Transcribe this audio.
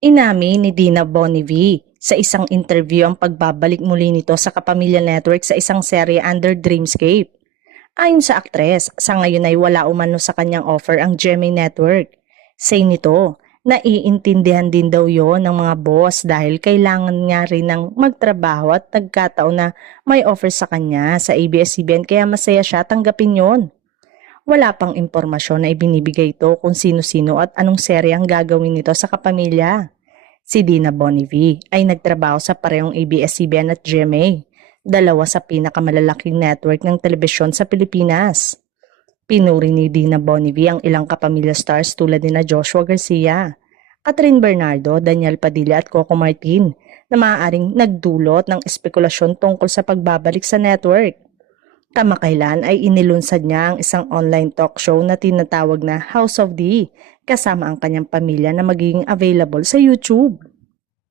Inamin ni Dina Bonnevie sa isang interview ang pagbabalik muli nito sa Kapamilya Network sa isang serye under Dreamscape. Ayon sa aktres, sa ngayon ay wala umano sa kanyang offer ang GMA Network. Say nito, naiintindihan din daw yon ng mga boss dahil kailangan nga rin ng magtrabaho at nagkataon na may offer sa kanya sa ABS-CBN kaya masaya siya tanggapin yon. Wala pang impormasyon na ibinibigay ito kung sino-sino at anong serye ang gagawin nito sa kapamilya. Si Dina Bonnevie ay nagtrabaho sa parehong ABS-CBN at GMA, dalawa sa pinakamalalaking network ng telebisyon sa Pilipinas. Pinuri ni Dina Bonnevie ang ilang kapamilya stars tulad ni Joshua Garcia, Catherine Bernardo, Daniel Padilla at Coco Martin na maaaring nagdulot ng espekulasyon tungkol sa pagbabalik sa network. Kamakailan ay inilunsad niya ang isang online talk show na tinatawag na House of D kasama ang kanyang pamilya na magiging available sa YouTube.